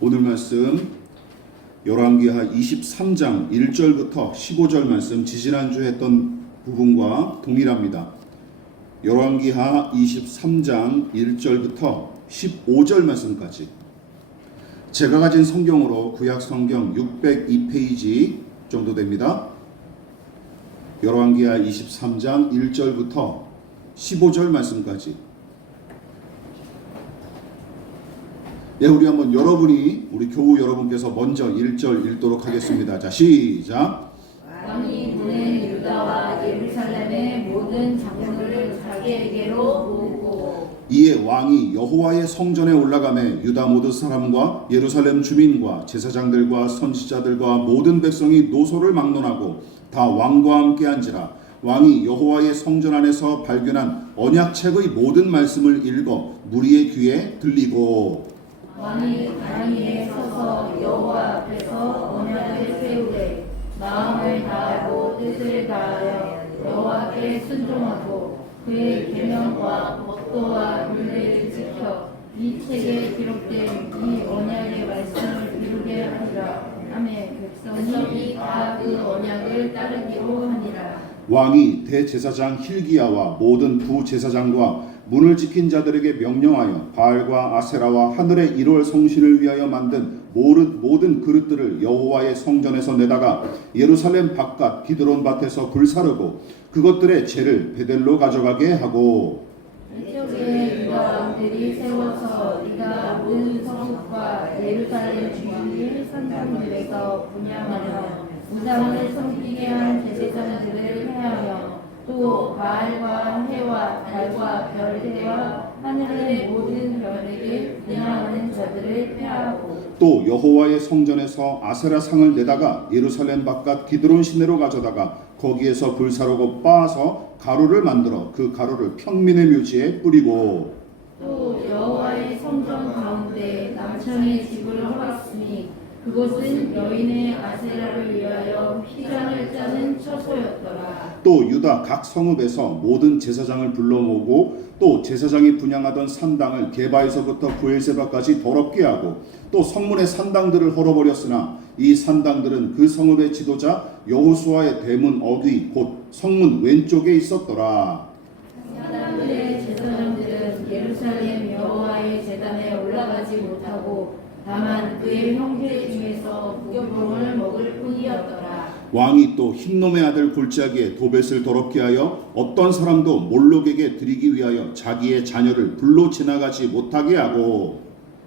오늘 말씀 열왕기하 23장 1절부터 15절 말씀 지지난주에 했던 부분과 동일합니다. 열왕기하 23장 1절부터 15절 말씀까지 제가 가진 성경으로 구약 성경 602페이지 정도 됩니다. 열왕기하 23장 1절부터 15절 말씀까지. 우리 한번 우리 교우 여러분께서 먼저 1절 읽도록 하겠습니다. 자, 시작. 왕이 보낸 유다와 예루살렘의 모든 장로를 자기에게로 모으고 이에 왕이 여호와의 성전에 올라가매 유다 모든 사람과 예루살렘 주민과 제사장들과 선지자들과 모든 백성이 노소를 막론하고 다 왕과 함께 앉으라. 왕이 여호와의 성전 안에서 발견한 언약책의 모든 말씀을 읽어 무리의 귀에 들리고 왕이 단 위에 서서 여호와 앞에서 언약을 세우되 마음을 다하고 뜻을 다하여 여호와께 순종하고 그의 계명과 법도와 율례를 지켜 이 책에 기록된 이 언약의 말씀을 이루게 하리라. 아멘. 백성이 다 그 언약을 따르기로 하니라. 왕이 대제사장 힐기야와 모든 부제사장과 문을 지킨 자들에게 명령하여 바알과 아세라와 하늘의 1월 성신을 위하여 만든 모든 그릇들을 여호와의 성전에서 내다가 예루살렘 바깥 기드론 밭에서 불사르고 그것들의 재를 베델로 가져가게 하고 이쪽에 유다 왕들이 세워서 네가 모든 성읍과 예루살렘 주변의 산당들에서 분향하며 우상을 섬기게 한 제사장들을 해하며 또 바알과 해와 달과 별대와 하늘의 모든 별에게 분향하는 자들을 패하고 또 여호와의 성전에서 아세라 상을 내다가 예루살렘 바깥 기드론 시내로 가져다가 거기에서 불사르고 빻아서 가루를 만들어 그 가루를 평민의 묘지에 뿌리고 또 여호와의 성전 가운데 남창의 집을 허갔으니 그곳은 여인의 아세라를 위하여 휘장을 짜는 처소였더라. 또 유다 각 성읍에서 모든 제사장을 불러 모으고 또 제사장이 분향하던 산당을 게바에서부터 브엘세바까지 더럽게 하고 또 성문의 산당들을 헐어버렸으나 이 산당들은 그 성읍의 지도자 여호수아의 대문 어귀 곧 성문 왼쪽에 있었더라. 산당들의 제사장들은 예루살렘 여호와의 제단에 올라가지 못하고 다만 그의 형제 중에서 무교병을 먹을 뿐이었더라. 왕이 또 흰놈의 아들 골짜기에 도벳을 더럽게 하여 어떤 사람도 몰록에게 드리기 위하여 자기의 자녀를 불로 지나가지 못하게 하고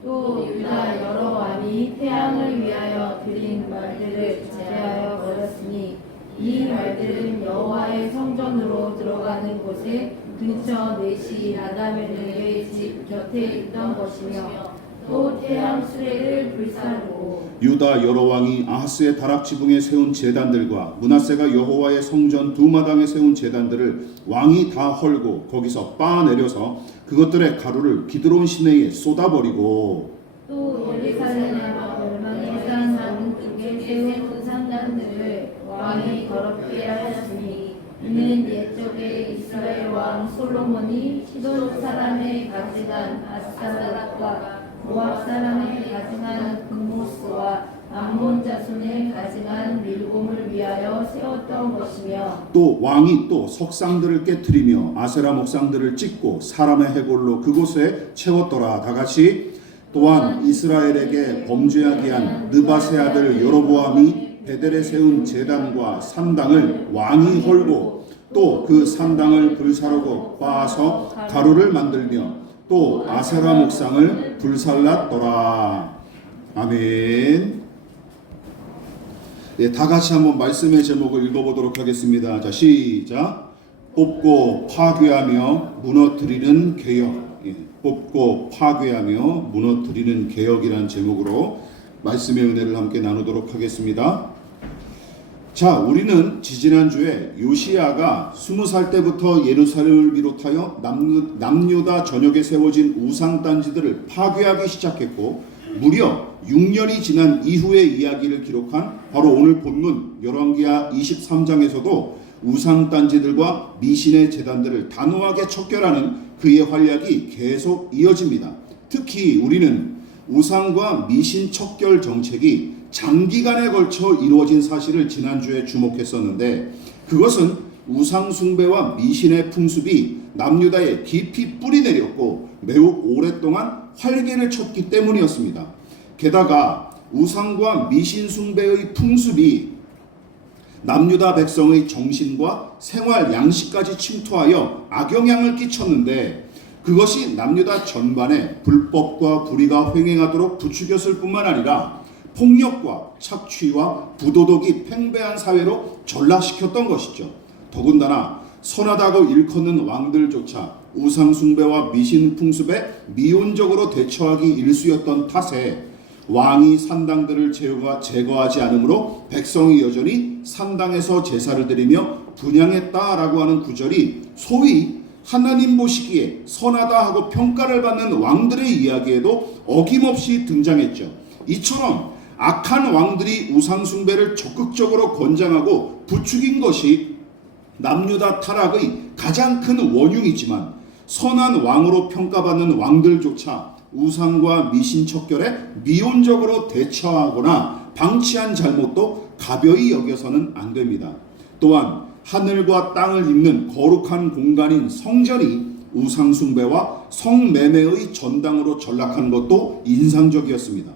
또 유다 여러 왕이 태양을 위하여 드린 말들을 제하여 버렸으니 이 말들은 여호와의 성전으로 들어가는 곳에 근처 넷이 나다벨의 집 곁에 있던 것이며 또 태양 수레를 불사르고 유다 여러 왕이 아하스의 다락 지붕에 세운 제단들과 므낫세가 여호와의 성전 두 마당에 세운 제단들을 왕이 다 헐고 거기서 빻아내려서 그것들의 가루를 기드론 시내에 쏟아버리고 또 예루살렘과 얼마나 산 오른쪽에 세운 그 산당들을 왕이 더럽게 하였으니 이는 옛적에 이스라엘 왕 솔로몬이 시돈 사람의 가증한 아스타롯과 모압 사람의 가증한 금모스와 암몬 자손의 가증한 밀곰을 위하여 세웠던 것이며 또 왕이 또 석상들을 깨뜨리며 아세라 목상들을 찢고 사람의 해골로 그곳에 채웠더라. 다같이 또한 이스라엘에게 범죄하게 한 느밧의 아들 여로보암이 베델에 세운 제단과 산당을 왕이 헐고 또 그 산당을 불사르고 빻아서 가루를 만들며 또 아세라 목상을 불살랐더라. 아멘. 다 같이 한번 말씀의 제목을 읽어보도록 하겠습니다. 자, 시작. 뽑고 파괴하며 무너뜨리는 개혁. 뽑고 파괴하며 무너뜨리는 개혁이라는 제목으로 말씀의 은혜를 함께 나누도록 하겠습니다. 자, 우리는 지지난주에 요시야가 20살 때부터 예루살렘을 비롯하여 남유다 전역에 세워진 우상단지들을 파괴하기 시작했고 무려 6년이 지난 이후의 이야기를 기록한 바로 오늘 본문 열왕기하 23장에서도 우상단지들과 미신의 제단들을 단호하게 척결하는 그의 활약이 계속 이어집니다. 특히 우리는 우상과 미신 척결 정책이 장기간에 걸쳐 이루어진 사실을 지난주에 주목했었는데, 그것은 우상 숭배와 미신의 풍습이 남유다에 깊이 뿌리내렸고 매우 오랫동안 활개를 쳤기 때문이었습니다. 게다가 우상과 미신 숭배의 풍습이 남유다 백성의 정신과 생활 양식까지 침투하여 악영향을 끼쳤는데, 그것이 남유다 전반에 불법과 불의가 횡행하도록 부추겼을 뿐만 아니라 폭력과 착취와 부도덕이 팽배한 사회로 전락시켰던 것이죠. 더군다나 선하다고 일컫는 왕들조차 우상 숭배와 미신 풍습에 미온적으로 대처하기 일쑤였던 탓에 왕이 산당들을 제거하지 않으므로 백성이 여전히 산당에서 제사를 드리며 분향했다라고 하는 구절이 소위 하나님 보시기에 선하다 하고 평가를 받는 왕들의 이야기에도 어김없이 등장했죠. 이처럼 악한 왕들이 우상 숭배를 적극적으로 권장하고 부추긴 것이 남유다 타락의 가장 큰 원흉이지만, 선한 왕으로 평가받는 왕들조차 우상과 미신 척결에 미온적으로 대처하거나 방치한 잘못도 가벼이 여겨서는 안 됩니다. 또한 하늘과 땅을 잇는 거룩한 공간인 성전이 우상 숭배와 성매매의 전당으로 전락한 것도 인상적이었습니다.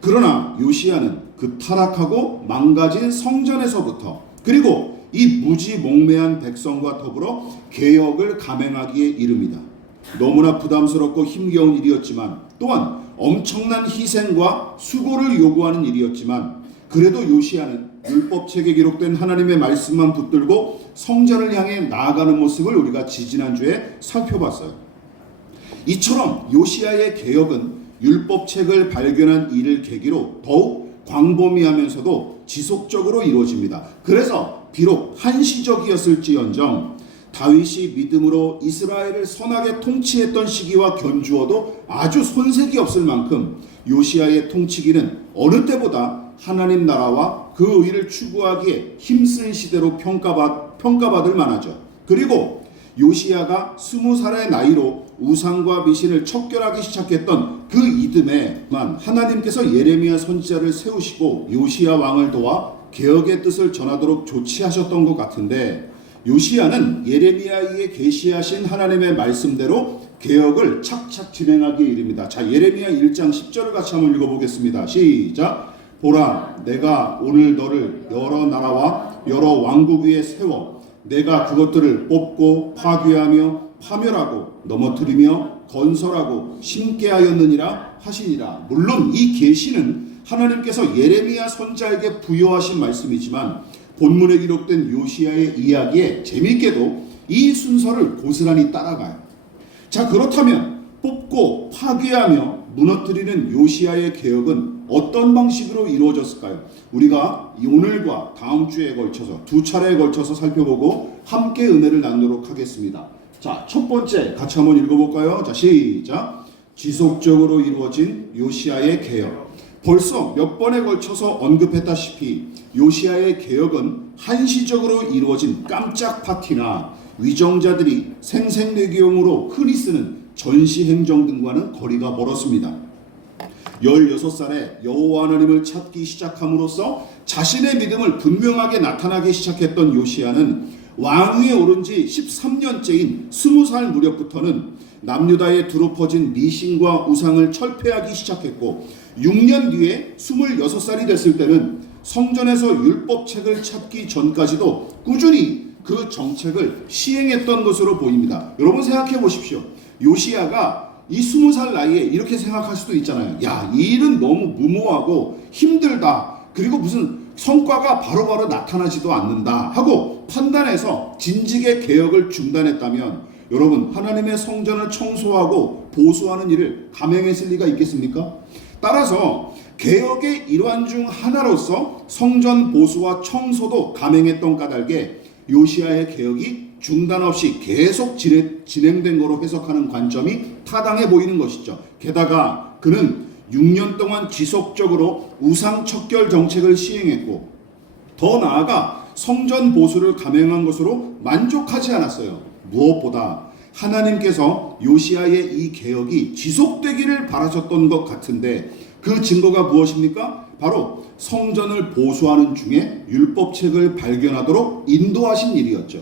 그러나 요시야는 그 타락하고 망가진 성전에서부터, 그리고 이 무지몽매한 백성과 더불어 개혁을 감행하기에 이릅니다. 너무나 부담스럽고 힘겨운 일이었지만, 또한 엄청난 희생과 수고를 요구하는 일이었지만, 그래도 요시야는 율법책에 기록된 하나님의 말씀만 붙들고 성전을 향해 나아가는 모습을 우리가 지지난주에 살펴봤어요. 이처럼 요시야의 개혁은 율법책을 발견한 이를 계기로 더욱 광범위하면서도 지속적으로 이루어집니다. 그래서 비록 한시적이었을지언정 다윗이 믿음으로 이스라엘을 선하게 통치했던 시기와 견주어도 아주 손색이 없을 만큼 요시야의 통치기는 어느 때보다 하나님 나라와 그 의를 추구하기에 힘쓴 시대로 평가받을 만하죠. 그리고 요시야가 20살의 나이로 우상과 미신을 척결하기 시작했던 그 이듬해만 하나님께서 예레미야 선지자를 세우시고 요시야 왕을 도와 개혁의 뜻을 전하도록 조치하셨던 것 같은데, 요시야는 예레미야에게 계시하신 하나님의 말씀대로 개혁을 착착 진행하기에 이릅니다. 자, 예레미야 1장 10절을 같이 한번 읽어보겠습니다. 시작. 보라, 내가 오늘 너를 여러 나라와 여러 왕국 위에 세워 내가 그것들을 뽑고 파괴하며 파멸하고 넘어뜨리며 건설하고 심게 하였느니라 하시니라. 물론 이 계시는 하나님께서 예레미야 선지자에게 부여하신 말씀이지만, 본문에 기록된 요시야의 이야기에 재미있게도 이 순서를 고스란히 따라가요. 자, 그렇다면 뽑고 파괴하며 무너뜨리는 요시야의 개혁은 어떤 방식으로 이루어졌을까요? 우리가 오늘과 다음 주에 걸쳐서 두 차례에 걸쳐서 살펴보고 함께 은혜를 나누도록 하겠습니다. 자, 첫 번째 같이 한번 읽어볼까요? 자, 시작. 지속적으로 이루어진 요시야의 개혁. 벌써 몇 번에 걸쳐서 언급했다시피 요시야의 개혁은 한시적으로 이루어진 깜짝 파티나 위정자들이 생색내기용으로 흔히 쓰는 전시행정 등과는 거리가 멀었습니다. 16살에 여호와 하나님을 찾기 시작함으로써 자신의 믿음을 분명하게 나타나게 시작했던 요시야는 왕위에 오른 지 13년째인 20살 무렵부터는 남유다에 두루 퍼진 미신과 우상을 철폐하기 시작했고, 6년 뒤에 26살이 됐을 때는 성전에서 율법책을 찾기 전까지도 꾸준히 그 정책을 시행했던 것으로 보입니다. 여러분 생각해 보십시오. 요시야가 이 20살 나이에 이렇게 생각할 수도 있잖아요. 야, 이 일은 너무 무모하고 힘들다. 그리고 무슨 성과가 바로바로 나타나지도 않는다 하고 판단해서 진직의 개혁을 중단했다면, 여러분 하나님의 성전을 청소하고 보수하는 일을 감행했을 리가 있겠습니까? 따라서 개혁의 일환 중 하나로서 성전 보수와 청소도 감행했던 까닭에 요시야의 개혁이 중단 없이 계속 진행된 거로 해석하는 관점이 타당해 보이는 것이죠. 게다가 그는 6년 동안 지속적으로 우상 척결 정책을 시행했고, 더 나아가 성전 보수를 감행한 것으로 만족하지 않았어요. 무엇보다 하나님께서 요시야의 이 개혁이 지속되기를 바라셨던 것 같은데 그 증거가 무엇입니까? 바로 성전을 보수하는 중에 율법책을 발견하도록 인도하신 일이었죠.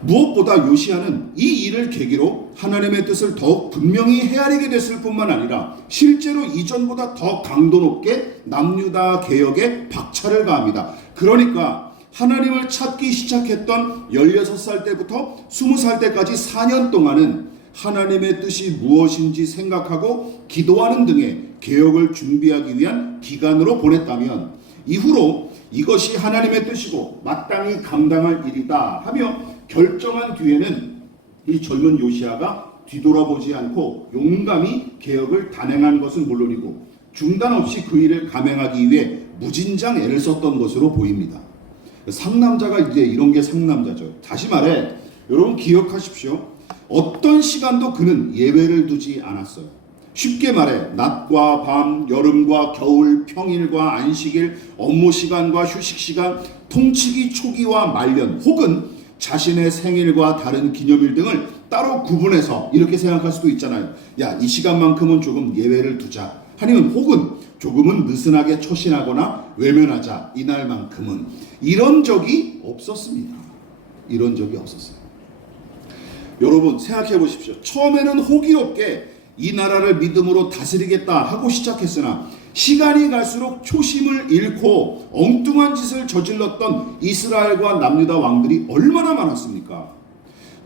무엇보다 요시야는 이 일을 계기로 하나님의 뜻을 더욱 분명히 헤아리게 됐을 뿐만 아니라 실제로 이전보다 더 강도 높게 남유다 개혁에 박차를 가합니다. 그러니까 하나님을 찾기 시작했던 16살 때부터 20살 때까지 4년 동안은 하나님의 뜻이 무엇인지 생각하고 기도하는 등의 개혁을 준비하기 위한 기간으로 보냈다면 이후로 이것이 하나님의 뜻이고 마땅히 감당할 일이다 하며 결정한 뒤에는 이 젊은 요시야가 뒤돌아보지 않고 용감히 개혁을 단행한 것은 물론이고 중단 없이 그 일을 감행하기 위해 무진장 애를 썼던 것으로 보입니다. 상남자가 이제 이런 게 상남자죠. 다시 말해 여러분 기억하십시오. 어떤 시간도 그는 예외를 두지 않았어요. 쉽게 말해 낮과 밤, 여름과 겨울, 평일과 안식일, 업무 시간과 휴식 시간, 통치기 초기와 말년 혹은 자신의 생일과 다른 기념일 등을 따로 구분해서 이렇게 생각할 수도 있잖아요. 야, 이 시간만큼은 조금 예외를 두자. 아니면 혹은 조금은 느슨하게 처신하거나 외면하자. 이날만큼은. 이런 적이 없었습니다. 이런 적이 없었어요. 여러분 생각해 보십시오. 처음에는 호기롭게 이 나라를 믿음으로 다스리겠다 하고 시작했으나 시간이 갈수록 초심을 잃고 엉뚱한 짓을 저질렀던 이스라엘과 남유다 왕들이 얼마나 많았습니까?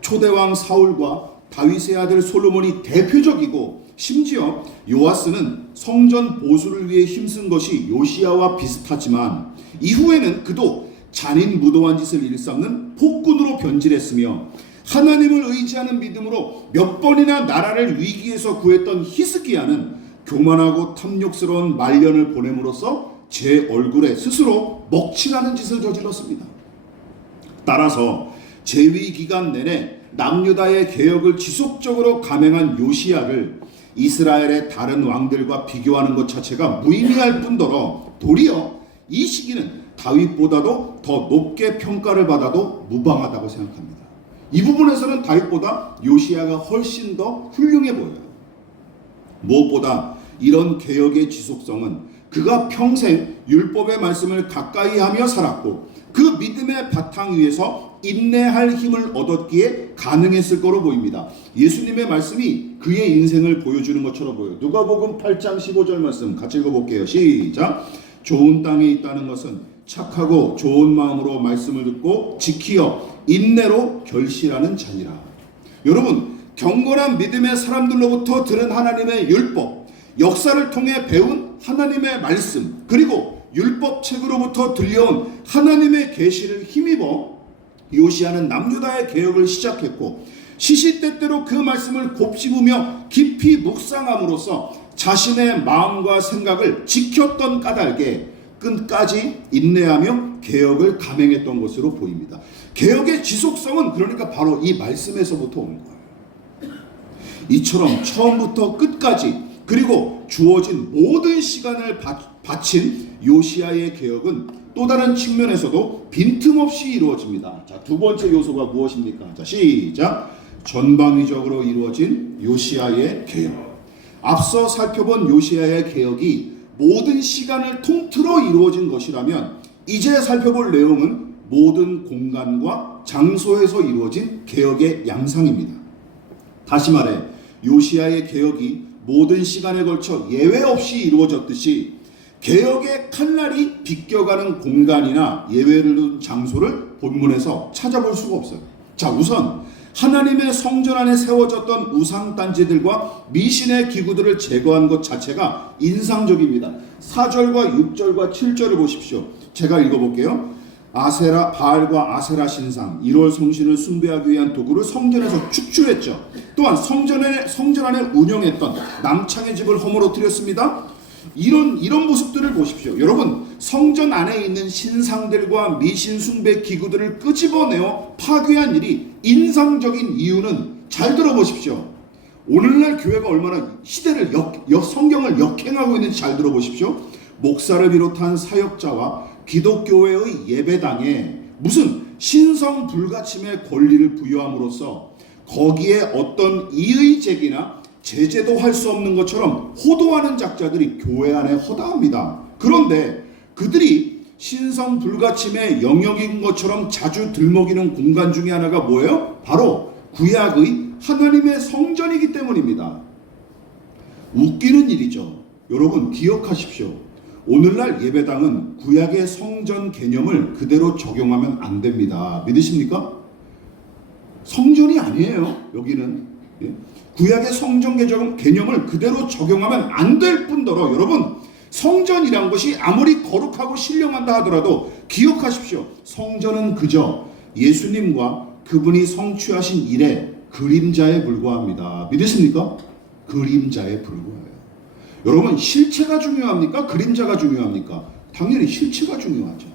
초대왕 사울과 다윗의 아들 솔로몬이 대표적이고 심지어 요아스는 성전 보수를 위해 힘쓴 것이 요시야와 비슷하지만 이후에는 그도 잔인무도한 짓을 일삼는 폭군으로 변질했으며 하나님을 의지하는 믿음으로 몇 번이나 나라를 위기에서 구했던 히스기야는 교만하고 탐욕스러운 말년을 보냄으로써 제 얼굴에 스스로 먹칠하는 짓을 저질렀습니다. 따라서 재위 기간 내내 남유다의 개혁을 지속적으로 감행한 요시야를 이스라엘의 다른 왕들과 비교하는 것 자체가 무의미할 뿐더러 도리어 이 시기는 다윗보다도 더 높게 평가를 받아도 무방하다고 생각합니다. 이 부분에서는 다윗보다 요시야가 훨씬 더 훌륭해 보여요. 무엇보다 이런 개혁의 지속성은 그가 평생 율법의 말씀을 가까이 하며 살았고 그 믿음의 바탕 위에서 인내할 힘을 얻었기에 가능했을 거로 보입니다. 예수님의 말씀이 그의 인생을 보여주는 것처럼 보여요. 누가복음 8장 15절 말씀 같이 읽어볼게요. 시작. 좋은 땅에 있다는 것은 착하고 좋은 마음으로 말씀을 듣고 지키어 인내로 결실하는 자니라. 여러분 경건한 믿음의 사람들로부터 들은 하나님의 율법, 역사를 통해 배운 하나님의 말씀, 그리고 율법책으로부터 들려온 하나님의 계시를 힘입어 요시야는 남유다의 개혁을 시작했고 시시때때로 그 말씀을 곱씹으며 깊이 묵상함으로써 자신의 마음과 생각을 지켰던 까닭에 끝까지 인내하며 개혁을 감행했던 것으로 보입니다. 개혁의 지속성은 그러니까 바로 이 말씀에서부터 온 거예요. 이처럼 처음부터 끝까지 그리고 주어진 모든 시간을 바친 요시야의 개혁은 또 다른 측면에서도 빈틈없이 이루어집니다. 자, 두 번째 요소가 무엇입니까? 자, 시작. 전방위적으로 이루어진 요시야의 개혁. 앞서 살펴본 요시야의 개혁이 모든 시간을 통틀어 이루어진 것이라면 이제 살펴볼 내용은 모든 공간과 장소에서 이루어진 개혁의 양상입니다. 다시 말해 요시야의 개혁이 모든 시간에 걸쳐 예외 없이 이루어졌듯이 개혁의 칼날이 비껴가는 공간이나 예외를 둔 장소를 본문에서 찾아볼 수가 없어요. 자, 우선 하나님의 성전 안에 세워졌던 우상단지들과 미신의 기구들을 제거한 것 자체가 인상적입니다. 4절과 6절과 7절을 보십시오. 제가 읽어볼게요. 아세라, 바알과 아세라 신상, 1월 성신을 숭배하기 위한 도구를 성전에서 축출했죠. 또한 성전 안에 운영했던 남창의 집을 허물어뜨렸습니다. 이런 모습들을 보십시오. 여러분, 성전 안에 있는 신상들과 미신 숭배 기구들을 끄집어내어 파괴한 일이 인상적인 이유는 잘 들어보십시오. 오늘날 교회가 얼마나 시대를 성경을 역행하고 있는지 잘 들어보십시오. 목사를 비롯한 사역자와 기독교회의 예배당에 무슨 신성 불가침의 권리를 부여함으로써 거기에 어떤 이의 제기나 제재도 할 수 없는 것처럼 호도하는 작자들이 교회 안에 허다합니다. 그런데 그들이 신성 불가침의 영역인 것처럼 자주 들먹이는 공간 중에 하나가 뭐예요? 바로 구약의 하나님의 성전이기 때문입니다. 웃기는 일이죠. 여러분 기억하십시오. 오늘날 예배당은 구약의 성전 개념을 그대로 적용하면 안 됩니다. 믿으십니까? 성전이 아니에요. 여기는 구약의 성전 개념을 그대로 적용하면 안 될 뿐더러 여러분 성전이란 것이 아무리 거룩하고 신령한다 하더라도 기억하십시오. 성전은 그저 예수님과 그분이 성취하신 일의 그림자에 불과합니다. 믿으십니까? 그림자에 불과해요. 여러분 실체가 중요합니까? 그림자가 중요합니까? 당연히 실체가 중요하죠.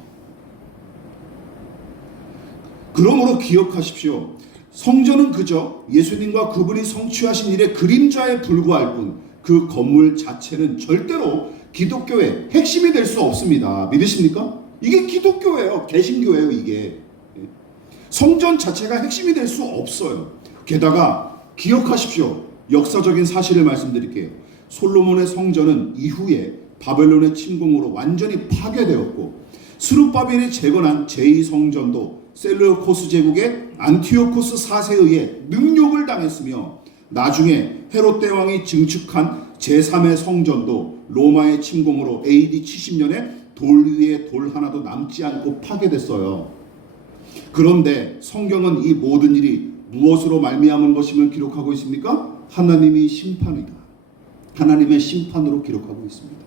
그러므로 기억하십시오. 성전은 그저 예수님과 그분이 성취하신 일의 그림자에 불과할 뿐 그 건물 자체는 절대로 기독교의 핵심이 될 수 없습니다. 믿으십니까? 이게 기독교예요. 개신교예요. 이게 성전 자체가 핵심이 될 수 없어요. 게다가 기억하십시오. 역사적인 사실을 말씀드릴게요. 솔로몬의 성전은 이후에 바벨론의 침공으로 완전히 파괴되었고 스룹바벨이 재건한 제2성전도 셀루코스 제국의 안티오코스 4세에 의해 능욕을 당했으며 나중에 헤롯 대왕이 증축한 제3의 성전도 로마의 침공으로 AD 70년에 돌 위에 돌 하나도 남지 않고 파괴됐어요. 그런데 성경은 이 모든 일이 무엇으로 말미암은 것임을 기록하고 있습니까? 하나님의 심판이다. 하나님의 심판으로 기록하고 있습니다.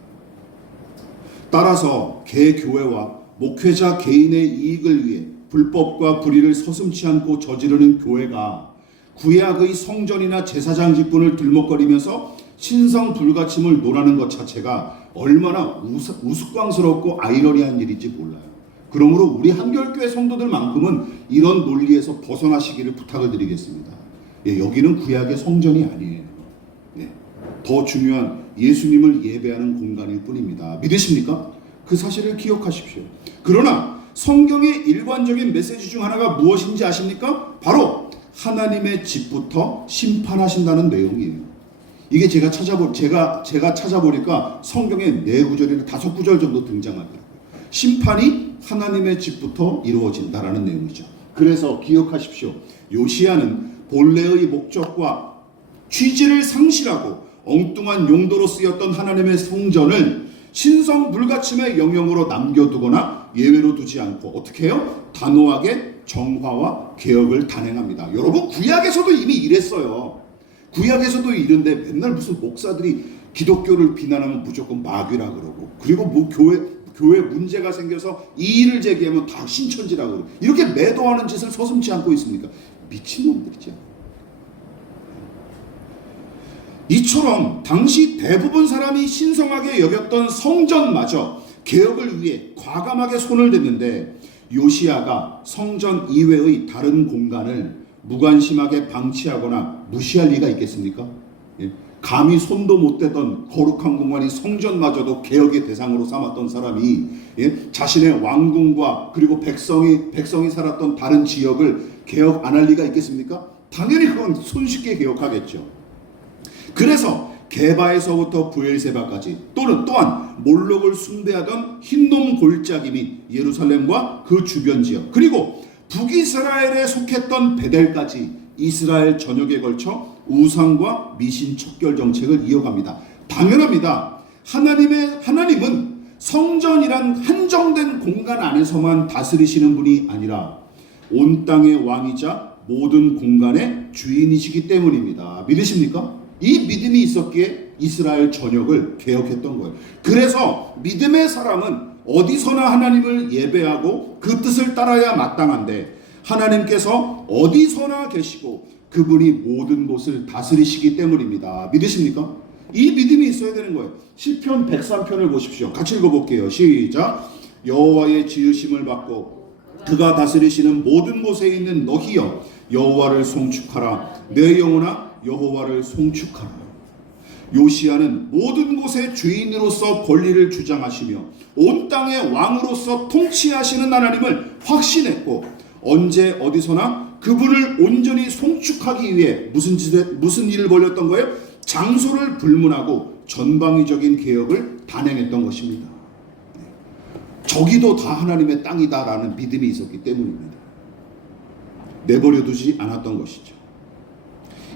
따라서 개교회와 목회자 개인의 이익을 위해 불법과 불의를 서슴지 않고 저지르는 교회가 구약의 성전이나 제사장 직분을 들먹거리면서 신성 불가침을 논하는 것 자체가 얼마나 우스꽝스럽고 아이러니한 일인지 몰라요. 그러므로 우리 한결교회 성도들만큼은 이런 논리에서 벗어나시기를 부탁을 드리겠습니다. 여기는 구약의 성전이 아니에요. 더 중요한 예수님을 예배하는 공간일 뿐입니다. 믿으십니까? 그 사실을 기억하십시오. 그러나 성경의 일관적인 메시지 중 하나가 무엇인지 아십니까? 바로 하나님의 집부터 심판하신다는 내용이에요. 이게 제가 찾아보니까 성경에 4구절이나 5구절 정도 등장하더라고요. 심판이 하나님의 집부터 이루어진다라는 내용이죠. 그래서 기억하십시오. 요시야는 본래의 목적과 취지를 상실하고 엉뚱한 용도로 쓰였던 하나님의 성전을 신성 불가침의 영역으로 남겨두거나 예외로 두지 않고 어떻게 해요? 단호하게 정화와 개혁을 단행합니다. 여러분 구약에서도 이미 이랬어요. 구약에서도 이런데 맨날 무슨 목사들이 기독교를 비난하면 무조건 마귀라 그러고 그리고 뭐 교회 문제가 생겨서 이의를 제기하면 다 신천지라 그러고 이렇게 매도하는 짓을 서슴지 않고 있습니까? 미친놈들이죠. 이처럼 당시 대부분 사람이 신성하게 여겼던 성전마저 개혁을 위해 과감하게 손을 댔는데 요시야가 성전 이외의 다른 공간을 무관심하게 방치하거나 무시할 리가 있겠습니까? 감히 손도 못 대던 거룩한 공간이 성전마저도 개혁의 대상으로 삼았던 사람이 자신의 왕궁과 그리고 백성이 살았던 다른 지역을 개혁 안 할 리가 있겠습니까? 당연히 그건 손쉽게 개혁하겠죠. 그래서 게바에서부터 브엘세바까지 또한 몰록을 숭배하던 흰놈 골짜기 및 예루살렘과 그 주변 지역 그리고 북이스라엘에 속했던 베델까지 이스라엘 전역에 걸쳐 우상과 미신 척결 정책을 이어갑니다. 당연합니다. 하나님은 성전이란 한정된 공간 안에서만 다스리시는 분이 아니라 온 땅의 왕이자 모든 공간의 주인이시기 때문입니다. 믿으십니까? 이 믿음이 있었기에 이스라엘 전역을 개혁했던 거예요. 그래서 믿음의 사람은 어디서나 하나님을 예배하고 그 뜻을 따라야 마땅한데 하나님께서 어디서나 계시고 그분이 모든 곳을 다스리시기 때문입니다. 믿으십니까? 이 믿음이 있어야 되는 거예요. 시편 103편을 보십시오. 같이 읽어볼게요. 시작. 여호와의 지으심을 받고 그가 다스리시는 모든 곳에 있는 너희여 여호와를 송축하라. 내 영혼아 여호와를 송축하라. 요시야는 모든 곳의 주인으로서 권리를 주장하시며 온 땅의 왕으로서 통치하시는 하나님을 확신했고 언제 어디서나 그분을 온전히 송축하기 위해 무슨 일을 벌였던 거예요? 장소를 불문하고 전방위적인 개혁을 단행했던 것입니다. 저기도 다 하나님의 땅이다라는 믿음이 있었기 때문입니다. 내버려두지 않았던 것이죠.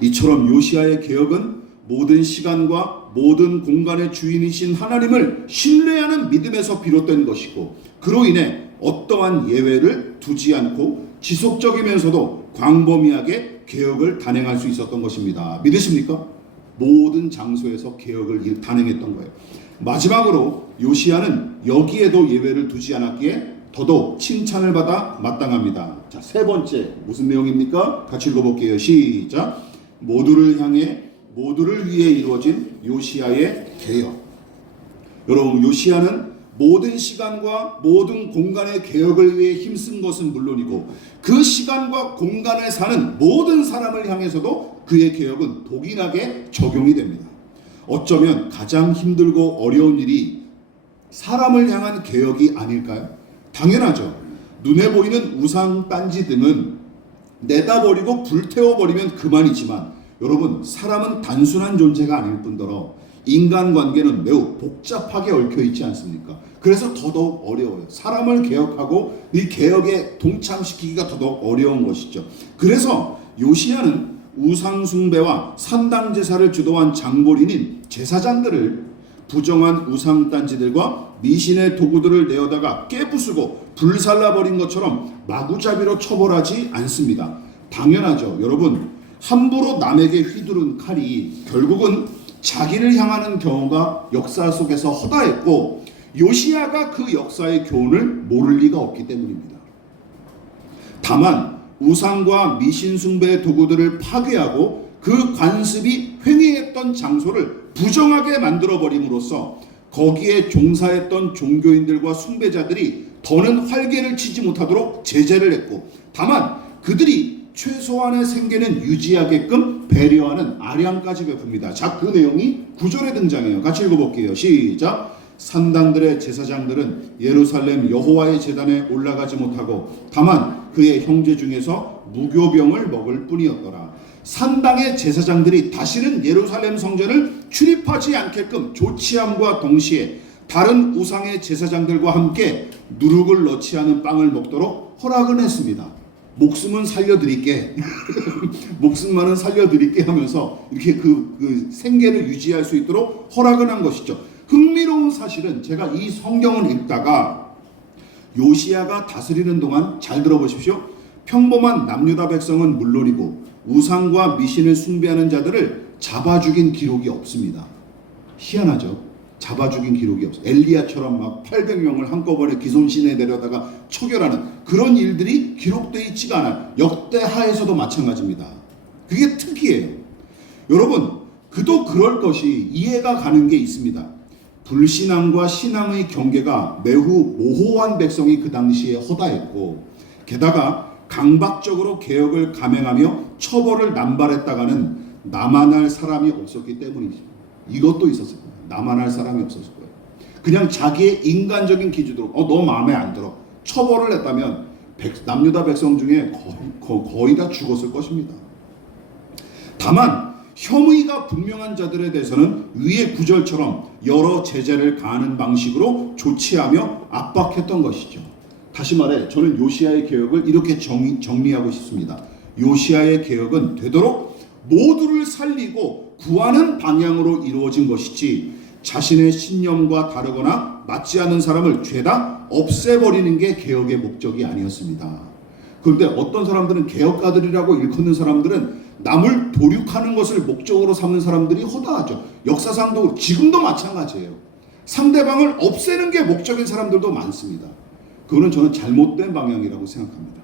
이처럼 요시야의 개혁은 모든 시간과 모든 공간의 주인이신 하나님을 신뢰하는 믿음에서 비롯된 것이고, 그로 인해 어떠한 예외를 두지 않고 지속적이면서도 광범위하게 개혁을 단행할 수 있었던 것입니다. 믿으십니까? 모든 장소에서 개혁을 단행했던 거예요. 마지막으로 요시야는 여기에도 예외를 두지 않았기에 더더욱 칭찬을 받아 마땅합니다. 자, 세 번째 무슨 내용입니까? 같이 읽어볼게요. 시작. 모두를 위해 이루어진 요시야의 개혁. 여러분, 요시야는 모든 시간과 모든 공간의 개혁을 위해 힘쓴 것은 물론이고, 그 시간과 공간에 사는 모든 사람을 향해서도 그의 개혁은 독일하게 적용이 됩니다. 어쩌면 가장 힘들고 어려운 일이 사람을 향한 개혁이 아닐까요? 당연하죠. 눈에 보이는 우상 딴지 등은 내다버리고 불태워버리면 그만이지만, 여러분, 사람은 단순한 존재가 아닐 뿐더러 인간관계는 매우 복잡하게 얽혀있지 않습니까? 그래서 더더욱 어려워요. 사람을 개혁하고 이 개혁에 동참시키기가 더더욱 어려운 것이죠. 그래서 요시야는 우상숭배와 산당제사를 주도한 장본인인 제사장들을 부정한 우상단지들과 미신의 도구들을 내어다가 깨부수고 불살라버린 것처럼 마구잡이로 처벌하지 않습니다. 당연하죠. 여러분, 함부로 남에게 휘두른 칼이 결국은 자기를 향하는 경우가 역사 속에서 허다했고, 요시야가 그 역사의 교훈을 모를 리가 없기 때문입니다. 다만 우상과 미신숭배의 도구들을 파괴하고 그 관습이 횡행했던 장소를 부정하게 만들어버림으로써 거기에 종사했던 종교인들과 숭배자들이 더는 활개를 치지 못하도록 제재를 했고, 다만 그들이 최소한의 생계는 유지하게끔 배려하는 아량까지 베풉니다. 자, 그 내용이 9절에 등장해요. 같이 읽어볼게요. 시작. 산당들의 제사장들은 예루살렘 여호와의 제단에 올라가지 못하고 다만 그의 형제 중에서 무교병을 먹을 뿐이었더라. 산당의 제사장들이 다시는 예루살렘 성전을 출입하지 않게끔 조치함과 동시에 다른 우상의 제사장들과 함께 누룩을 넣지 않은 빵을 먹도록 허락을 했습니다. 목숨은 살려드릴게 목숨만은 살려드릴게 하면서 이렇게 그 생계를 유지할 수 있도록 허락을 한 것이죠. 흥미로운 사실은 제가 이 성경을 읽다가 요시야가 다스리는 동안, 잘 들어보십시오, 평범한 남유다 백성은 물론이고 우상과 미신을 숭배하는 자들을 잡아 죽인 기록이 없습니다. 희한하죠. 잡아 죽인 기록이 없어요. 엘리야처럼 막 800명을 한꺼번에 기손시내에 내려다가 처결하는 그런 일들이 기록되어 있지가 않아요. 역대하에서도 마찬가지입니다. 그게 특이해요. 여러분, 그도 그럴 것이 이해가 가는 게 있습니다. 불신앙과 신앙의 경계가 매우 모호한 백성이 그 당시에 허다했고, 게다가 강박적으로 개혁을 감행하며 처벌을 남발했다가는 나만할 사람이 없었기 때문이죠. 이것도 있었을 거예요. 나만할 사람이 없었을 거예요. 그냥 자기의 인간적인 기준으로 너 마음에 안 들어 처벌을 했다면 남유다 백성 중에 거의 다 죽었을 것입니다. 다만 혐의가 분명한 자들에 대해서는 위의 구절처럼 여러 제재를 가하는 방식으로 조치하며 압박했던 것이죠. 다시 말해, 저는 요시야의 개혁을 이렇게 정리하고 싶습니다. 요시야의 개혁은 되도록 모두를 살리고 구하는 방향으로 이루어진 것이지, 자신의 신념과 다르거나 맞지 않는 사람을 죄다 없애버리는 게 개혁의 목적이 아니었습니다. 그런데 어떤 사람들은, 개혁가들이라고 일컫는 사람들은 남을 도륙하는 것을 목적으로 삼는 사람들이 허다하죠. 역사상도 지금도 마찬가지예요. 상대방을 없애는 게 목적인 사람들도 많습니다. 그거는 저는 잘못된 방향이라고 생각합니다.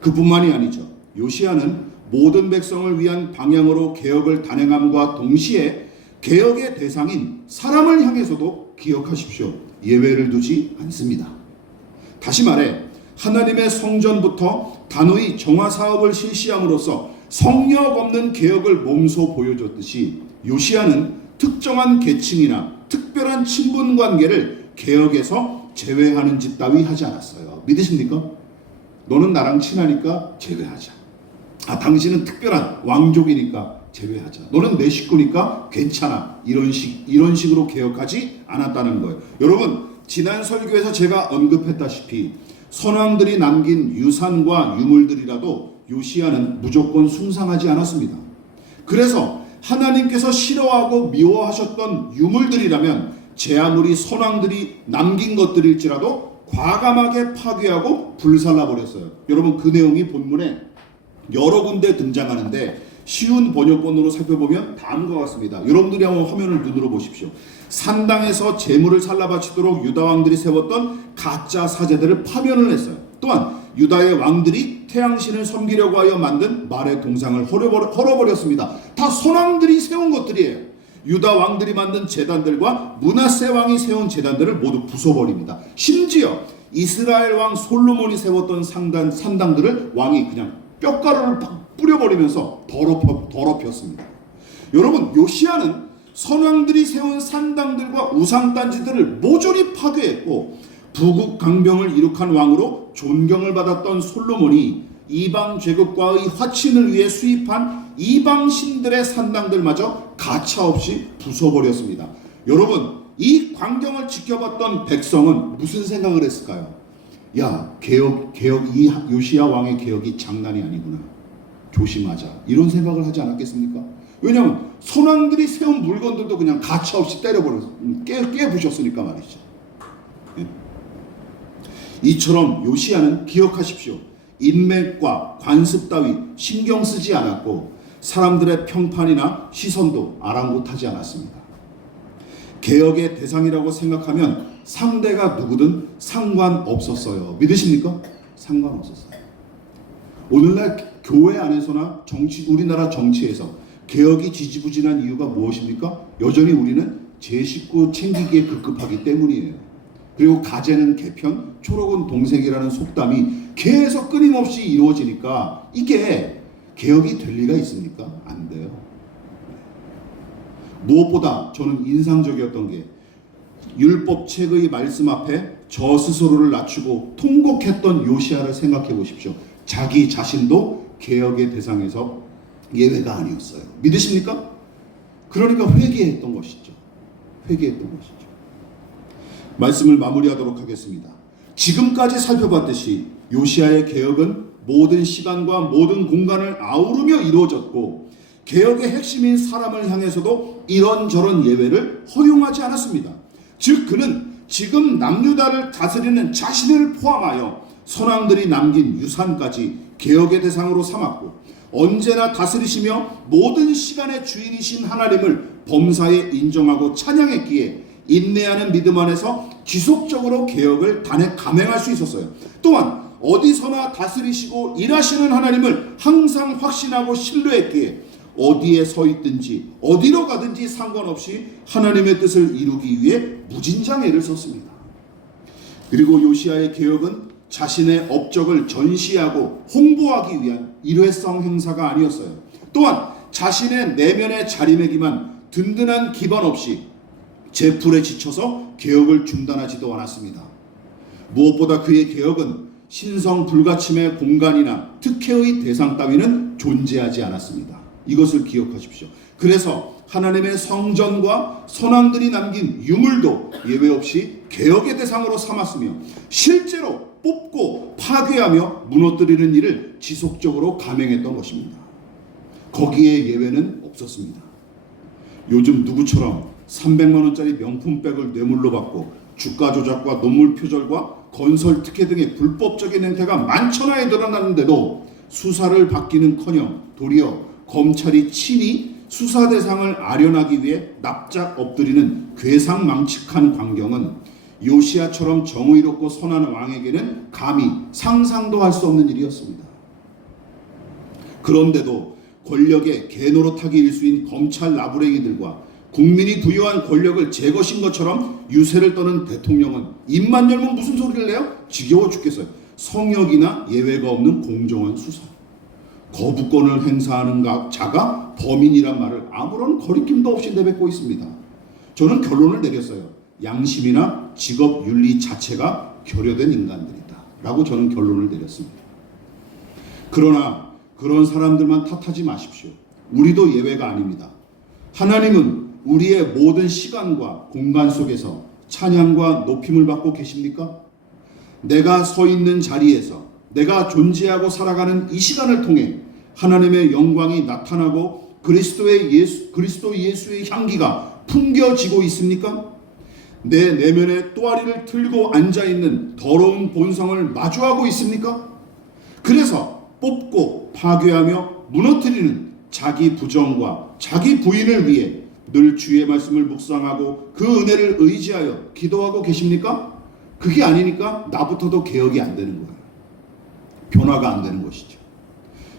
그뿐만이 아니죠. 요시야는 모든 백성을 위한 방향으로 개혁을 단행함과 동시에 개혁의 대상인 사람을 향해서도 기억하십시오. 예외를 두지 않습니다. 다시 말해, 하나님의 성전부터 단호히 정화 사업을 실시함으로써 성역 없는 개혁을 몸소 보여줬듯이, 요시야는 특정한 계층이나 특별한 친분 관계를 개혁에서 제외하는 짓 따위 하지 않았어요. 믿으십니까? 너는 나랑 친하니까 제외하자. 당신은 특별한 왕족이니까 제외하자. 너는 내 식구니까 괜찮아. 이런 식으로 개혁하지 않았다는 거예요. 여러분, 지난 설교에서 제가 언급했다시피 선왕들이 남긴 유산과 유물들이라도 요시야는 무조건 숭상하지 않았습니다. 그래서 하나님께서 싫어하고 미워하셨던 유물들이라면 제 아무리 선왕들이 남긴 것들일지라도 과감하게 파괴하고 불살라 버렸어요. 여러분, 그 내용이 본문에 여러 군데 등장하는데 쉬운 번역본으로 살펴보면 다음과 같습니다. 여러분들이 한번 화면을 눈으로 보십시오. 산당에서 제물을 살라바치도록 유다 왕들이 세웠던 가짜 사제들을 파면을 했어요. 또한 유다의 왕들이 태양신을 섬기려고 하여 만든 말의 동상을 헐어버렸습니다. 다 선왕들이 세운 것들이에요. 유다 왕들이 만든 제단들과 므낫세 왕이 세운 제단들을 모두 부숴버립니다. 심지어 이스라엘 왕 솔로몬이 세웠던 산당들을 왕이 그냥 뼈가루를 뿌려버리면서 더럽혔습니다. 여러분, 요시야는 선왕들이 세운 산당들과 우상단지들을 모조리 파괴했고 부국 강병을 이룩한 왕으로 존경을 받았던 솔로몬이 이방 제국과의 화친을 위해 수입한 이방 신들의 산당들마저 가차없이 부숴버렸습니다. 여러분, 이 광경을 지켜봤던 백성은 무슨 생각을 했을까요? 야, 이 요시야 왕의 개혁이 장난이 아니구나. 조심하자. 이런 생각을 하지 않았겠습니까? 왜냐하면 선왕들이 세운 물건들도 그냥 가차없이 깨부셨으니까 말이죠. 네. 이처럼 요시야는 기억하십시오. 인맥과 관습 따위 신경 쓰지 않았고 사람들의 평판이나 시선도 아랑곳하지 않았습니다. 개혁의 대상이라고 생각하면 상대가 누구든 상관없었어요. 믿으십니까? 상관없었어요. 오늘날 교회 안에서나 우리나라 정치에서 개혁이 지지부진한 이유가 무엇입니까? 여전히 우리는 제 식구 챙기기에 급급하기 때문이에요. 그리고 가재는 개편, 초록은 동생이라는 속담이 계속 끊임없이 이루어지니까 이게 개혁이 될 리가 있습니까? 안 돼요. 무엇보다 저는 인상적이었던 게 율법책의 말씀 앞에 저 스스로를 낮추고 통곡했던 요시야를 생각해 보십시오. 자기 자신도 개혁의 대상에서 예외가 아니었어요. 믿으십니까? 그러니까 회개했던 것이죠. 회개했던 것이죠. 말씀을 마무리하도록 하겠습니다. 지금까지 살펴봤듯이 요시야의 개혁은 모든 시간과 모든 공간을 아우르며 이루어졌고 개혁의 핵심인 사람을 향해서도 이런저런 예외를 허용하지 않았습니다. 즉 그는 지금 남유다를 다스리는 자신을 포함하여 선왕들이 남긴 유산까지 개혁의 대상으로 삼았고 언제나 다스리시며 모든 시간의 주인이신 하나님을 범사에 인정하고 찬양했기에 인내하는 믿음 안에서 지속적으로 개혁을 감행할 수 있었어요. 또한 어디서나 다스리시고 일하시는 하나님을 항상 확신하고 신뢰했기에 어디에 서 있든지 어디로 가든지 상관없이 하나님의 뜻을 이루기 위해 무진장 애를 썼습니다. 그리고 요시야의 개혁은 자신의 업적을 전시하고 홍보하기 위한 일회성 행사가 아니었어요. 또한 자신의 내면의 자리매김한 든든한 기반 없이 제풀에 지쳐서 개혁을 중단하지도 않았습니다. 무엇보다 그의 개혁은 신성 불가침의 공간이나 특혜의 대상 따위는 존재하지 않았습니다. 이것을 기억하십시오. 그래서 하나님의 성전과 선왕들이 남긴 유물도 예외 없이 개혁의 대상으로 삼았으며 실제로 뽑고 파괴하며 무너뜨리는 일을 지속적으로 감행했던 것입니다. 거기에 예외는 없었습니다. 요즘 누구처럼 300만 원짜리 명품백을 뇌물로 받고 주가 조작과 논문 표절과 건설 특혜 등의 불법적인 행태가 만천하에 드러났는데도 수사를 받기는커녕 도리어 검찰이 친히 수사 대상을 아련하기 위해 납작 엎드리는 괴상망측한 광경은 요시야처럼 정의롭고 선한 왕에게는 감히 상상도 할 수 없는 일이었습니다. 그런데도 권력의 개노릇하기 일수인 검찰 나부랭이들과 국민이 부여한 권력을 제 것인 것처럼 유세를 떠는 대통령은 입만 열면 무슨 소리를 내요? 지겨워 죽겠어요. 성역이나 예외가 없는 공정한 수사. 거부권을 행사하는 자가 범인이란 말을 아무런 거리낌도 없이 내뱉고 있습니다. 저는 결론을 내렸어요. 양심이나 직업 윤리 자체가 결여된 인간들이다 라고 저는 결론을 내렸습니다. 그러나 그런 사람들만 탓하지 마십시오. 우리도 예외가 아닙니다. 하나님은 우리의 모든 시간과 공간 속에서 찬양과 높임을 받고 계십니까? 내가 서 있는 자리에서 내가 존재하고 살아가는 이 시간을 통해 하나님의 영광이 나타나고 그리스도 예수의 향기가 풍겨지고 있습니까? 내 내면에 또아리를 틀고 앉아있는 더러운 본성을 마주하고 있습니까? 그래서 뽑고 파괴하며 무너뜨리는 자기 부정과 자기 부인을 위해 늘 주의 말씀을 묵상하고 그 은혜를 의지하여 기도하고 계십니까? 그게 아니니까 나부터도 개혁이 안 되는 거예요. 변화가 안 되는 것이죠.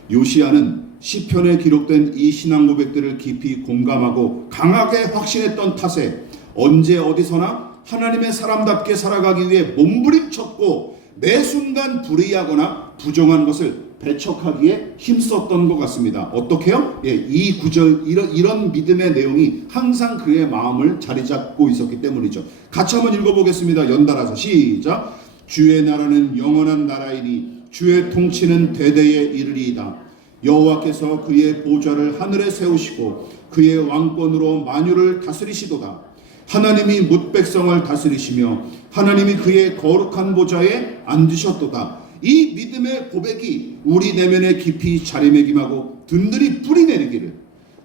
요시야는 시편에 기록된 이 신앙 고백들을 깊이 공감하고 강하게 확신했던 탓에 언제 어디서나 하나님의 사람답게 살아가기 위해 몸부림쳤고 매 순간 불의하거나 부정한 것을 배척하기에 힘썼던 것 같습니다. 어떻게요? 이 구절 이런 믿음의 내용이 항상 그의 마음을 자리 잡고 있었기 때문이죠. 같이 한번 읽어보겠습니다. 연달아서 시작. 주의 나라는 영원한 나라이니 주의 통치는 대대에 이르리이다. 여호와께서 그의 보좌를 하늘에 세우시고 그의 왕권으로 만유를 다스리시도다. 하나님이 뭇 백성을 다스리시며 하나님이 그의 거룩한 보좌에 앉으셨도다. 이 믿음의 고백이 우리 내면에 깊이 자리매김하고 든든히 뿌리내리기를,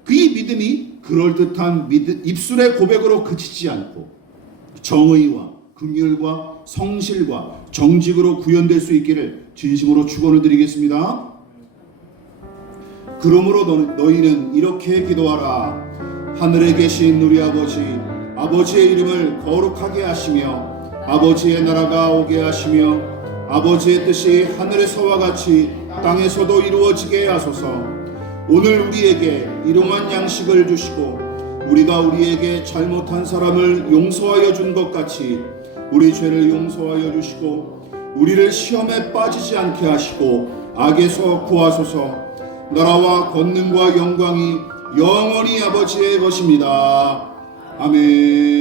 그 이 믿음이 그럴듯한 입술의 고백으로 그치지 않고 정의와 긍휼과 성실과 정직으로 구현될 수 있기를 진심으로 축원을 드리겠습니다. 그러므로 너희는 이렇게 기도하라. 하늘에 계신 우리 아버지의 이름을 거룩하게 하시며 아버지의 나라가 오게 하시며 아버지의 뜻이 하늘에서와 같이 땅에서도 이루어지게 하소서. 오늘 우리에게 일용할 양식을 주시고 우리가 우리에게 잘못한 사람을 용서하여 준 것 같이 우리 죄를 용서하여 주시고 우리를 시험에 빠지지 않게 하시고 악에서 구하소서. 나라와 권능과 영광이 영원히 아버지의 것입니다. 아멘.